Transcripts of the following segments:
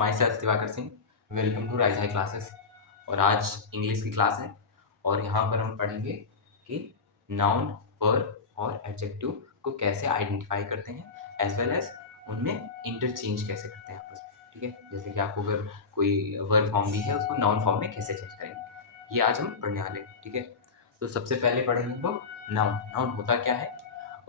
My self Diwakar Singh. Welcome to Rise High Classes. और आज English की क्लास है और यहाँ पर हम पढ़ेंगे कि नाउन, वर्ब और एडजेक्टिव को कैसे आइडेंटिफाई करते हैं एज वेल एज उनमें इंटरचेंज कैसे करते हैं आपस में। ठीक है, जैसे कि आपको अगर कोई वर्ब फॉर्म दी है उसको नाउन फॉर्म में कैसे चेंज करेंगे, ये आज हम पढ़ने वाले हैं। ठीक है, तो सबसे पहले पढ़ेंगे हम लोग नाउन। नाउन होता क्या है,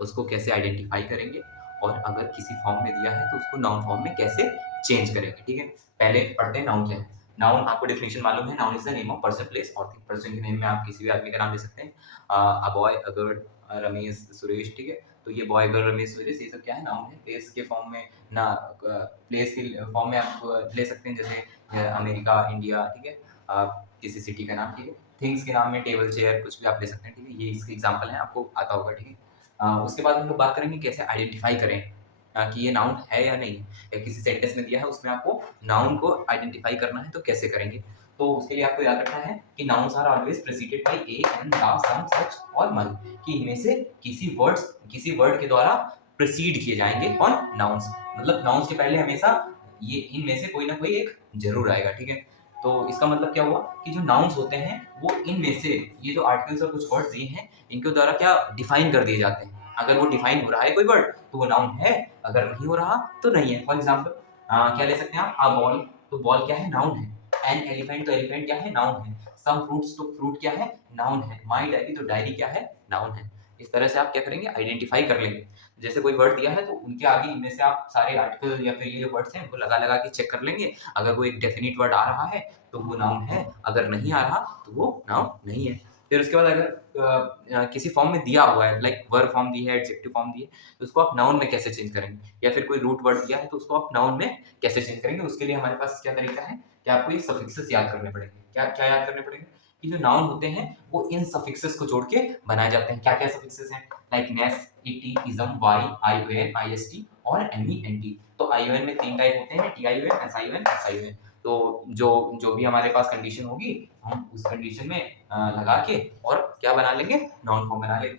उसको कैसे आइडेंटिफाई करेंगे और अगर किसी फॉर्म में दिया है तो उसको नाउन फॉर्म में कैसे चेंज करेंगे। ठीक है, पहले पढ़ते हैं नाउन क्या है। नाउन आपको डेफिनेशन मालूम है, noun is the name of person, place और थिंग। पर्सन के नेम में आप किसी भी आदमी का नाम ले सकते हैं, a boy, a girl, Ramesh, Suresh. ठीक है, तो ये बॉय, गर्ल, रमेश, सुरेश ये सब क्या है, नाउन है। प्लेस के फॉर्म में ना, प्लेस के फॉर्म में आप ले सकते हैं जैसे अमेरिका, इंडिया। ठीक है, आप किसी सिटी का नाम। ठीक है, थिंग्स के नाम में टेबल, चेयर कुछ भी आप ले सकते हैं। ठीक है, ये इसके एग्जाम्पल है, आपको आता होगा। ठीक है, उसके बाद हम लोग बात करेंगे कैसे आइडेंटिफाई करें कि ये नाउन है या नहीं है, या किसी सेंटेंस में दिया है उसमें आपको नाउन को आइडेंटिफाई करना है तो कैसे करेंगे। तो उसके लिए आपको याद रखना है कि nouns are always preceded by a and the, some, such और मन, कि इनमें से किसी वर्ड के द्वारा प्रेसीड किए जाएंगे कौन, नाउन्स। मतलब नाउन्स के पहले हमेशा ये इनमें से कोई ना कोई एक जरूर आएगा। ठीक है, तो इसका मतलब क्या हुआ कि जो नाउन्स होते हैं वो इनमें से, ये जो आर्टिकल्स और कुछ वर्ड्स ये हैं इनके द्वारा क्या डिफाइन कर दिए जाते हैं। अगर वो डिफाइन हो रहा है कोई वर्ड तो वो नाउन है, अगर नहीं हो रहा तो नहीं है। फॉर एग्जाम्पल क्या ले सकते हैं आप, अ बॉल, तो बॉल क्या है, नाउन है। एन एलिफेंट, तो एलिफेंट क्या है, नाउन है। सम फ्रूट्स, तो फ्रूट क्या है, नाउन है। माई डायरी, तो डायरी क्या है, नाउन है। इस तरह से आप क्या करेंगे, आइडेंटिफाई कर लेंगे। जैसे कोई वर्ड दिया है तो उनके आगे इनमें से आप सारे आर्टिकल या फिर ये जो वर्ड्स हैं उनको लगा लगा के चेक कर लेंगे। अगर वो एक डेफिनिट वर्ड आ रहा है तो वो नाउन है, अगर नहीं आ रहा तो वो नाउन नहीं है। फिर उसके बाद अगर किसी फॉर्म में दिया हुआ है, लाइक वर्ब फॉर्म दी है, एडजेक्टिव फॉर्म दी है, तो उसको आप नाउन में कैसे चेंज करेंगे, या फिर कोई रूट वर्ड दिया है तो उसको आप नाउन में कैसे चेंज करेंगे। उसके लिए हमारे पास क्या तरीका है कि आपको ये सफिक्सेस याद करने पड़ेंगे। क्या क्या याद करने पड़ेंगे, कि जो नाउन होते हैं वो इन सफिक्सेस को जोड़ के बनाए जाते हैं। क्या क्या सफिक्सेस हैं, लाइक नेस, इटी, इज्म, वाई, आईओएन, आईएसटी और एमईएनटी। तो आईओएन में 3 टाइप होते हैं, टीआईओएन, एसआईओएन, एसआईओएन। तो जो जो भी हमारे पास कंडीशन होगी हम उस कंडीशन में लगा के और क्या बना लेंगे, नाउन फॉर्म बना लेंगे।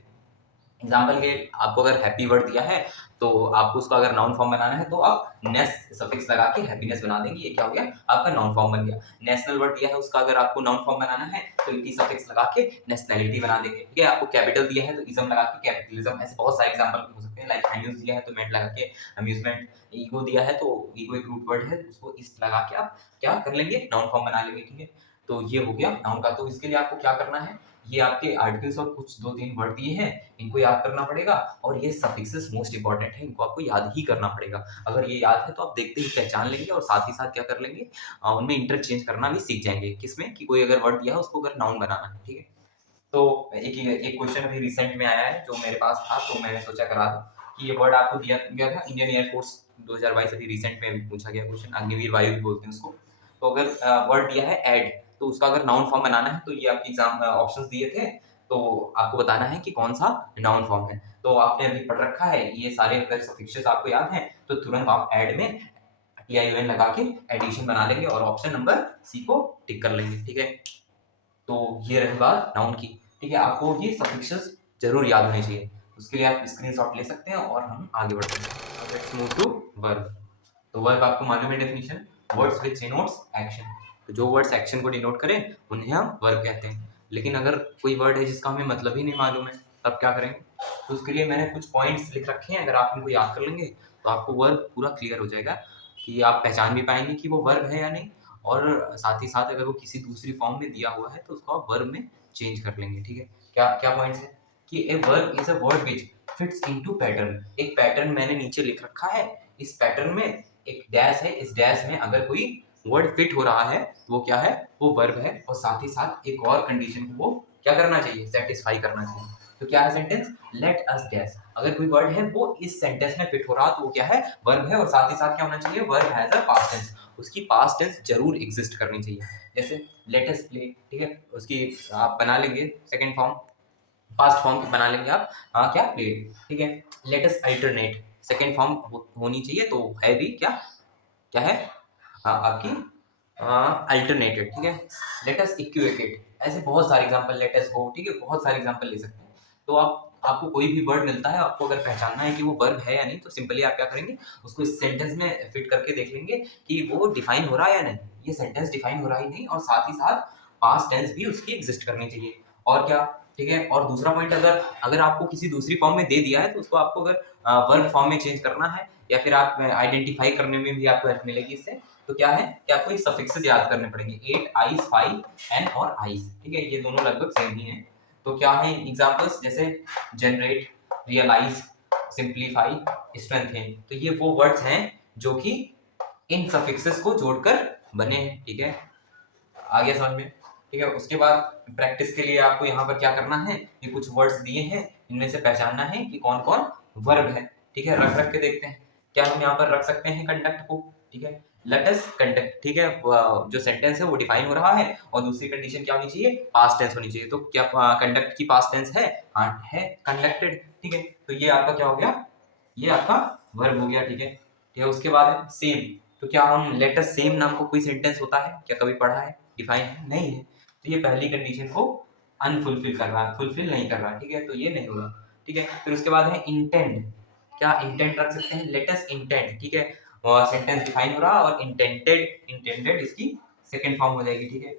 एग्जाम्पल के आपको अगर हैप्पी वर्ड दिया है तो आपको उसका अगर नाउन फॉर्म बनाना है तो आप नेस सफिक्स लगा के हैप्पीनेस बना देंगे। ये क्या हो गया, आपका नाउन फॉर्म बन गया। नेशनल वर्ड दिया है उसका अगर आपको नाउन फॉर्म बनाना है तो इटी सफिक्स लगा के नेशनैलिटी बना देंगे। ठीक है, आपको कैपिटल दिया है तो इज्म लगा के कैपिटलिज्म। ऐसे बहुत सारे एग्जाम्पल हो सकते हैं। लाइक अम्यूज दिया है तो मेट लगा के अम्यूजमेंट। ईगो दिया है तो ईगो एक रूट वर्ड है, उसको इस लगा के आप क्या कर लेंगे, नाउन फॉर्म बना लेंगे। ठीक है, तो ये हो गया नाउन का। तो इसके लिए आपको क्या करना है, ये आपके आर्टिकल्स और कुछ 2-3 वर्ड दिए हैं, इनको याद करना पड़ेगा। और ये सफिक्सेस मोस्ट इंपॉर्टेंट है, इनको आपको याद ही करना पड़ेगा। अगर ये याद है तो आप देखते ही पहचान लेंगे और साथ ही साथ क्या कर लेंगे, उनमें इंटरचेंज करना भी सीख जाएंगे। किसमें, कि कोई अगर वर्ड दिया है उसको अगर नाउन बनाना है। ठीक है, तो एक क्वेश्चन अभी रिसेंट में आया है जो मेरे पास था तो मैंने सोचा करा दूं कि ये वर्ड आपको दिया गया था, इंडियन एयरफोर्स 2022 अभी रिसेंट में पूछा गया क्वेश्चन, अग्निवीर वायु भी बोलते हैं उसको। तो अगर वर्ड दिया है एड, तो उसका अगर नाउन फॉर्म बनाना है तो ये आपके एग्जाम ऑप्शंस दिए थे, तो आपको बताना है कि कौन सा नाउन फॉर्म है। तो आपने अभी पढ़ रखा है ये सारे, अगर सफिक्सेस आपको याद हैं तो तुरंत आप ऐड में टीआईओएन लगा के एडिशन बना लेंगे और ऑप्शन नंबर सी को टिक कर लेंगे। ठीक है, तो ये रही बात नाउन की। ठीक है, आपको ये सफिक्सेस जरूर याद होने चाहिए। उसके लिए आप स्क्रीनशॉट ले सकते हैं और हम आगे बढ़ते हैं। Let's move to verb. तो वर्ब आपको मालूम है definition, words which denotes action. तो जो वर्ड्स एक्शन को डिनोट करें उन्हें हम वर्ब कहते हैं। लेकिन अगर कोई वर्ड है जिसका हमें मतलब ही नहीं मालूम है तब क्या करेंगे, तो उसके लिए मैंने कुछ पॉइंट्स लिख रखे हैं, अगर आप इनको याद कर लेंगे तो आपको वर्ब पूरा क्लियर हो जाएगा, कि आप पहचान भी पाएंगे कि वो वर्ब है या नहीं। और साथ ही साथ अगर वो किसी दूसरी फॉर्म में दिया हुआ है तो उसको आप वर्ब में चेंज कर लेंगे। ठीक है, क्या क्या पॉइंट्स है, कि a verb is a word which fits into pattern. एक पैटर्न मैंने नीचे लिख रखा है, इस पैटर्न में एक डैश है, इस डैश में अगर कोई वर्ड फिट हो रहा है तो वो क्या है, वो वर्ब है। और साथ ही साथ एक और कंडीशन को वो क्या करना चाहिए, सेटिस्फाई करना चाहिए। तो क्या है सेंटेंस, लेट अस डैश। अगर कोई वर्ड है वो इस सेंटेंस में फिट हो रहा तो वो क्या है, वर्ब है। और साथ ही साथ क्या होना चाहिए, verb has a past tense, उसकी पास्ट टेंस जरूर एग्जिस्ट करनी चाहिए। जैसे लेट अस प्ले, ठीक है, उसकी आप बना लेंगे सेकंड फॉर्म, पास्ट फॉर्म बना लेंगे आप, क्या प्लेड। ठीक है, let us alternate, second form होनी चाहिए, तो है भी क्या, क्या है, आपकी अल्टरनेटेड। ठीक है, लेट अस इक्विवेकेट, ऐसे बहुत सारे एग्जांपल, लेट अस गो। ठीक है, बहुत सारे एग्जांपल ले सकते हैं। तो आप आपको कोई भी वर्ड मिलता है, आपको अगर पहचानना है कि वो वर्ब है या नहीं, तो सिंपली आप क्या करेंगे, उसको इस सेंटेंस में फिट करके देख लेंगे कि वो डिफाइन हो रहा है या नहीं। ये सेंटेंस डिफाइन हो रहा ही नहीं, और साथ ही साथ पास्ट टेंस भी उसकी एग्जिस्ट करनी चाहिए। और क्या, ठीक है। और दूसरा पॉइंट, अगर अगर आपको किसी दूसरी फॉर्म में दे दिया है तो उसको आपको अगर वर्ब फॉर्म में चेंज करना है, या फिर आप आइडेंटिफाई करने में भी आपको हेल्प मिलेगी इससे। तो क्या है कि आपको ये सफिक्सेस याद करने पड़ेंगे, 8 आइज 5 एन और आइज, ठीक है, ये दोनों लगभग सेम ही हैं। तो क्या है एग्जांपल्स, जैसे जनरेट, रियलाइज, सिंप्लीफाई, स्ट्रेंथेन, तो ये वो वर्ड्स हैं जो कि इन सफिक्सेस को जोड़कर बने हैं, ठीक है। आगे समझ में, ठीक है। उसके बाद प्रैक्टिस के लिए आपको यहाँ पर क्या करना है, ये कुछ वर्ड्स दिए हैं, इनमें से पहचानना है कि कौन कौन वर्ब है, ठीक है। रख रख के देखते हैं। क्या हम यहाँ पर रख सकते हैं कंडक्ट को, ठीक है, लेट अस कंडक्ट, ठीक है। जो सेंटेंस है वो डिफाइन हो रहा है, और दूसरी कंडीशन क्या होनी चाहिए, पास्ट टेंस होनी चाहिए। तो क्या कंडक्ट की पास्ट टेंस है, हाँ है, कंडक्टेड, ठीक है। तो ये आपका क्या हो गया, ये आपका वर्ब हो गया, ठीक है, ठीक है। उसके बाद है सेम। तो क्या हम लेट अस सेम नाम को कोई सेंटेंस होता है क्या, कभी पढ़ा है, डिफाइन है, नहीं है। तो ये पहली कंडीशन को अनफुलफिल कर रहा है, फुलफिल नहीं कर रहा है, ठीक है, तो ये नहीं होगा, ठीक है। फिर उसके बाद है इंटेंड। क्या इंटेंट रख सकते हैं, लेट अस इंटेंड, ठीक है, और सेंटेंस डिफाइन हो रहा, और इंटेंटेड, इंटेंडेड इसकी सेकंड फॉर्म हो जाएगी, ठीक है,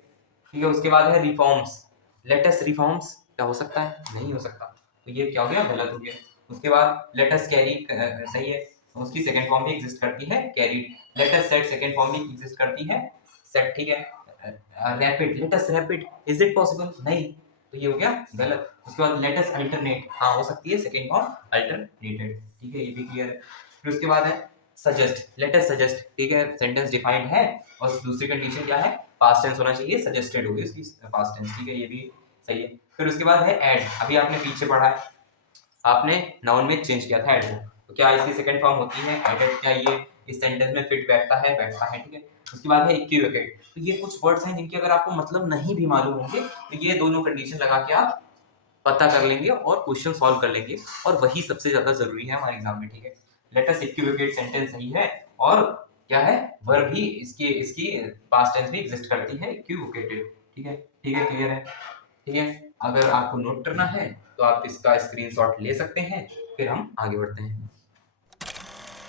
ठीक है। उसके बाद है रिफॉर्म्स। लेट अस रिफॉर्म्स, क्या हो सकता है, नहीं हो सकता, तो ये क्या हो गया, गलत हो गया। उसके बाद लेट अस कैरी, सही है, उसकी सेकंड फॉर्म भी एग्जिस्ट करती है, carry. Let us set, second form भी एग्जिस्ट करती है, सेट, ठीक है। Rapid, let us rapid, is it possible, नहीं, तो ये हो गया गलत। उसके बाद लेट अस अल्टरनेट, हाँ हो सकती है, सेकंड फॉर्म अल्टरनेटेड, ठीक है, ये भी क्लियर है। फिर उसके बाद है सजेस्ट, लेट अस सजेस्ट, ठीक है, सेंटेंस डिफाइंड है, और दूसरी कंडीशन क्या है, पास्ट टेंस होना चाहिए, सजेस्टेड होगी उसकी पास्ट टेंस, ठीक है, ये भी सही है। फिर उसके बाद है ऐड, अभी आपने पीछे पढ़ा है, आपने नाउन में चेंज किया था ऐड को, तो क्या इसकी सेकंड फॉर्म होती है एडेड, क्या ये इस सेंटेंस में फिट बैठता है, बैठता है, ठीक है। उसके बाद है इक्विवोकेट। तो ये कुछ वर्ड्स हैं जिनके अगर आपको मतलब नहीं भी मालूम होंगे, तो ये दोनों कंडीशन लगा के आप पता कर लेंगे और क्वेश्चन सॉल्व कर लेंगे, और वही सबसे ज्यादा जरूरी है हमारे एग्जाम में, ठीक है। लेट अस इक्विवोकेट सेंटेंस सही है, और क्या है, वर्ब भी इसकी इसकी पास्ट टेंस भी एग्जिस्ट करती है, इक्विवोकेटेड, ठीक है, ठीक है, क्लियर है, ठीक है। अगर आपको नोट करना है तो आप इसका स्क्रीनशॉट ले सकते हैं, फिर हम आगे बढ़ते हैं।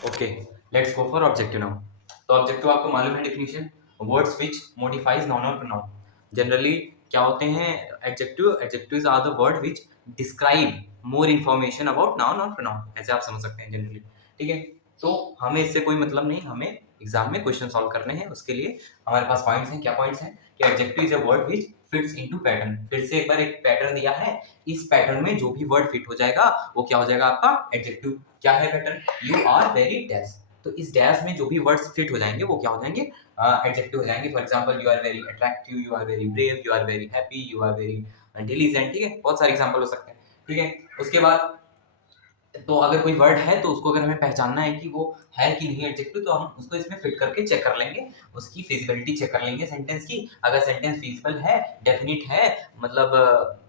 Okay, let's go for objective now. तो ऑब्जेक्टिव आपको मालूम है definition, words which modifies noun और प्रोनाउन। जनरली क्या होते हैं adjective, adjectives are the word which describe more information about noun और प्रोनाउन, ऐसे आप समझ सकते हैं जनरली, ठीक है। तो हमें इससे कोई मतलब नहीं, हमें एग्जाम में क्वेश्चन सॉल्व करने हैं, उसके लिए हमारे पास पॉइंट्स हैं। क्या पॉइंट्स हैं कि adjective is a word which fits into pattern. फिर से एक बार एक पैटर्न दिया है, इस पैटर्न में जो भी वर्ड फिट हो जाएगा वो क्या हो जाएगा आपका एडजेक्टिव। क्या है pattern, you are very dash, तो इस डैश में जो भी वर्ड्स फिट हो जाएंगे वो क्या हो जाएंगे, एडजेक्टिव हो जाएंगे। For example you are very attractive, you are very brave, you are very happy, you are very diligent, ठीक है, बहुत सारे एग्जांपल हो सकते हैं, ठीक है। उसके बाद तो अगर कोई वर्ड है तो उसको अगर हमें पहचानना है कि वो है कि नहीं एडजेक्टिव, तो हम उसको इसमें फिट करके चेक कर लेंगे, उसकी फिजिबिलिटी चेक कर लेंगे सेंटेंस की। अगर सेंटेंस फिजिबल है, डेफिनिट है, मतलब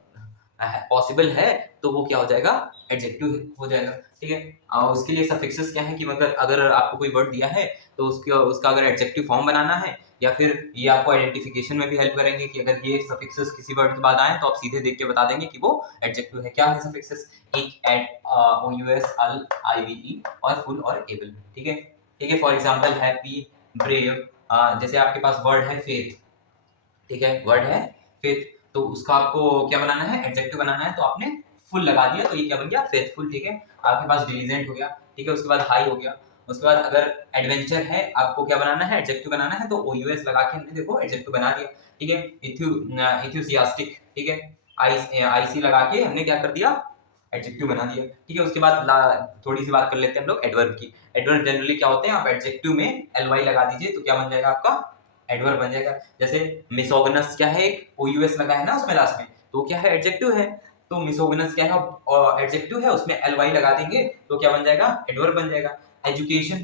पॉसिबल है, तो वो क्या हो जाएगा, एडजेक्टिव हो जाएगा, ठीक है। उसके लिए सफिक्सेस क्या है कि मतलब अगर आपको कोई वर्ड दिया है तो उसका अगर एडजेक्टिव फॉर्म बनाना है, या फिर ये आपको आइडेंटिफिकेशन में भी हेल्प करेंगे कि अगर ये सफिक्सेस किसी वर्ड के बाद आए तो आप सीधे देख के बता देंगे कि वो एडजेक्टिव है। क्या है सफिक्सेस, एक, एट, ओ यू एस, अल, आई वी ई, और फुल और एबल, ठीक है, ठीक है। फॉर एग्जांपल हैप्पी, ब्रेव, जैसे आपके पास वर्ड है फेथ, ठीक है, वर्ड है फेथ, तो उसका आपको क्या बनाना है, एडजेक्टिव बनाना है, तो आपने फुल लगा दिया, तो ये क्या बन गया, फेथफुल, ठीक है। आपके पास डिलीजेंट हो गया, ठीक है। उसके बाद हाई हो गया। उसके बाद अगर एडवेंचर है, आपको क्या बनाना है, एडजेक्टिव बनाना है, तो OUS लगा के हमने देखो एडजेक्टिव बना दिया, ठीक है। इथ्यूसियास्टिक, ठीक है, IC लगा के हमने क्या कर दिया, एडजेक्टिव बना दिया, ठीक है। उसके बाद थोड़ी सी बात कर लेते हैं हम लोग एडवर्ब की। एडवर्ब जनरली क्या होते हैं, आप एडजेक्टिव में LY लगा दीजिए तो क्या बन जाएगा आपका, एडवर्ब बन जाएगा। जैसे मिसोगनस क्या है, OUS लगा है ना उसमें लास्ट में, तो क्या है, एडजेक्टिव है। तो मिसोगनस क्या है, और एडजेक्टिव है, उसमें LY लगा देंगे तो क्या बन जाएगा, एडवर्ब बन जाएगा। एजुकेशन,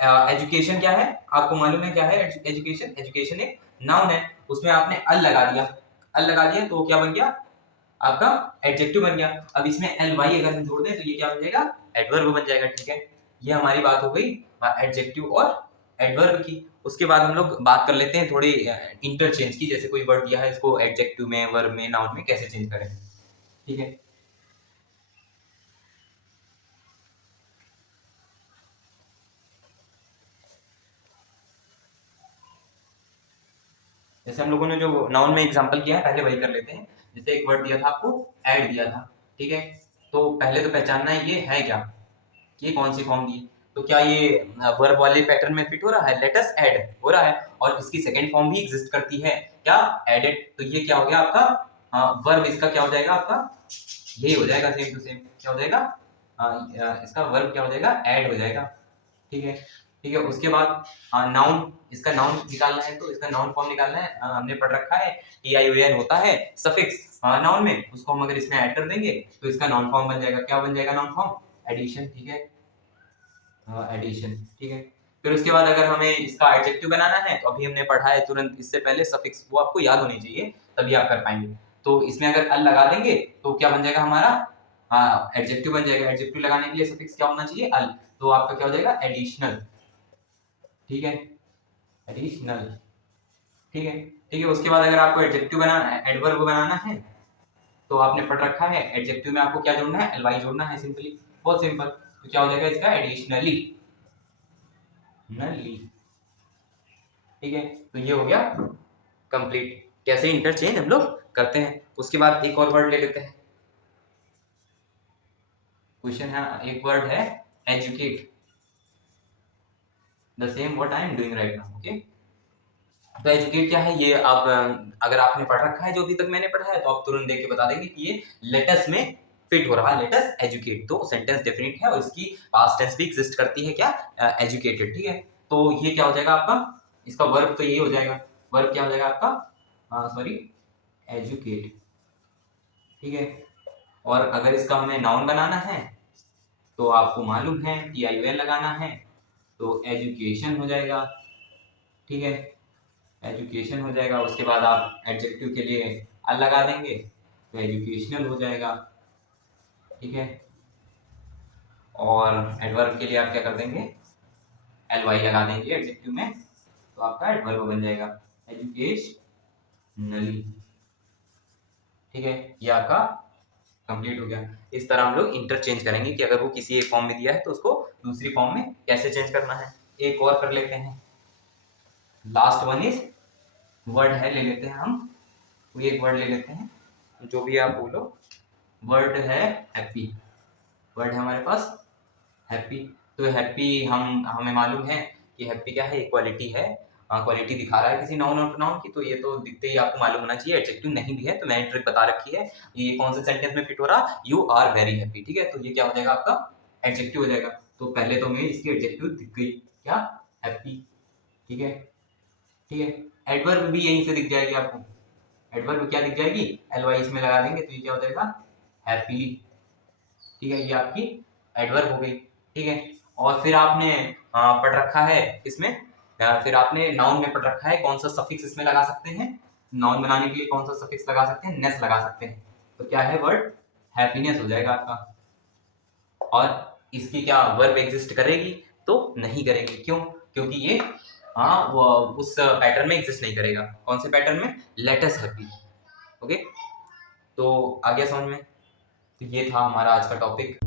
एजुकेशन क्या है, आपको मालूम है क्या है एजुकेशन, एजुकेशन एक नाउन है, उसमें आपने अल लगा दिया, अल लगा दिया तो क्या बन गया आपका, एडजेक्टिव बन गया। अब इसमें LY अगर हम जोड़ दें तो ये क्या बन जाएगा, एडवर्ब बन जाएगा, ठीक है। ये हमारी बात हो गई एडजेक्टिव और एडवर्ब की। उसके बाद हम लोग बात कर लेते हैं थोड़ी इंटरचेंज की, जैसे कोई वर्ड दिया है इसको एडजेक्टिव में, वर्ब में, नाउन में कैसे चेंज करें, ठीक है। जैसे हम लोगों ने जो नाउन में एग्जांपल किया है पहले वही कर लेते हैं। जैसे एक वर्ड दिया था आपको, ऐड दिया था, ठीक है। तो पहले तो पहचानना है ये है क्या, ये कौन सी फॉर्म दी। तो क्या ये वर्ब वाले पैटर्न में फिट हो रहा है, लेट अस ऐड हो रहा है, और इसकी सेकंड फॉर्म भी एग्जिस्ट करती है क्या, एडेड। तो ये क्या हो गया आपका वर्ब, इसका क्या हो जाएगा आपका, यही हो जाएगा सेम टू सेम, क्या हो जाएगा इसका वर्ब क्या हो जाएगा, ऐड हो जाएगा, ठीक है। ठीक है, उसके बाद नाउन, इसका नाउन निकालना है तो इसका नाउन फॉर्म निकालना है। हमने पढ़ रखा है tion होता है सफिक्स नाउन में, उसको हम अगर इसमें ऐड कर देंगे तो इसका नाउन फॉर्म बन जाएगा, क्या बन जाएगा नाउन फॉर्म, एडिशन, ठीक है, एडिशन, ठीक है। फिर उसके बाद अगर हमें इसका एडजेक्टिव बनाना है तो अभी हमने पढ़ा है तुरंत इससे पहले सफिक्स, वो आपको याद होनी चाहिए तभी आप कर पाएंगे। तो इसमें अगर अल लगा देंगे तो क्या बन जाएगा हमारा, एडजेक्टिव बन जाएगा। एडजेक्टिव लगाने के लिए सफिक्स क्या होना चाहिए, अल, तो आपका क्या हो जाएगा एडिशनल, ठीक है, एडिशनल, ठीक है। ठीक है, उसके बाद अगर आपको एडजेक्टिव बनाना है, एडवर्ब बनाना है, तो आपने पढ़ रखा है एडजेक्टिव में आपको क्या जोड़ना है, एलवाई जोड़ना है, सिंपली, बहुत सिंपल। तो क्या हो जाएगा इसका एडिशनली, नली, ठीक है। तो ये हो गया कंप्लीट, कैसे इंटरचेंज हम लोग करते हैं। उसके बाद एक और वर्ड ले लेते हैं, क्वेश्चन है, एक वर्ड है educate, the same what I am doing right now, okay. तो एजुकेट क्या है, ये आप अगर आपने पढ़ रखा है जो अभी तक मैंने पढ़ा है तो आप तुरंत देख के बता देंगे कि ये लेटस में फिट हो रहा है, लेटस एजुकेट, तो सेंटेंस डेफिनिट है और इसकी पास्ट टेंस भी एग्जिस्ट करती है, क्या, एजुकेटेड, ठीक है। तो ये क्या हो जाएगा आपका, इसका वर्ब तो ये हो जाएगा, वर्ब क्या हो जाएगा आपका, सॉरी, एजुकेट, ठीक है। और अगर इसका हमें नाउन बनाना है तो आपको मालूम है tion लगाना है, तो एजुकेशन हो जाएगा, ठीक है, एजुकेशन हो जाएगा। उसके बाद आप एडजेक्टिव के लिए अल लगा देंगे तो एजुकेशनल हो जाएगा, ठीक है। और एडवर्ब के लिए आप क्या कर देंगे, एल वाई लगा देंगे एडजेक्टिव में, तो आपका एडवर्ब बन जाएगा एजुकेशनली, ठीक है। ये आपका कंप्लीट हो गया। इस तरह हम लोग इंटरचेंज करेंगे कि अगर वो किसी एक फॉर्म में दिया है तो उसको दूसरी फॉर्म में कैसे चेंज करना है। एक और कर लेते हैं, लास्ट वन इज वर्ड है, ले लेते हैं हम, कोई एक वर्ड ले लेते हैं, जो भी आप बोलो। वर्ड है हैप्पी, वर्ड है हमारे पास हैप्पी। तो हैप्पी हमें मालूम है कि हैप्पी क्या है, क्वालिटी है, क्वालिटी दिखा रहा है किसी नाउन और प्रोनाउन की, तो ये तो दिखते ही आपको मालूम होना चाहिए। एडजेक्टिव नहीं भी है तो मैंने ट्रिक बता रखी है, ये कौन से सेंटेंस में फिट हो रहा, यू आर वेरी हैप्पी, ठीक है। तो ये क्या हो जाएगा आपका एडजेक्टिव हो जाएगा। तो पहले तो हमें इसकी एडजेक्टिव दिख गई, क्या, हैप्पी, ठीक है, ठीक है। एडवर्ब भी यहीं से दिख जाएगी आपको, एडवर्ब क्या दिख जाएगी, एल वाई इसमें लगा देंगे तो ये क्या हो जाएगा हैप्पीली, ठीक है, ये आपकी एडवर्ब हो गई, ठीक है। और फिर आपने पढ़ रखा है इसमें, फिर आपने नाउन में पढ़ रखा है कौन सा सफिक्स इसमें लगा सकते हैं, नाउन बनाने के लिए कौन सा सफिक्स लगा सकते हैं, नेस लगा सकते हैं। तो क्या है वर्ड हैप्पीनेस हो जाएगा आपका। और इसकी क्या वर्ब एग्जिस्ट करेगी, तो नहीं करेगी, क्यों, क्योंकि ये वो उस पैटर्न में एग्जिस्ट नहीं करेगा, कौन से पैटर्न में, लेटस हैप्पी, ओके। तो आ गया समझ में। तो ये था हमारा आज का टॉपिक।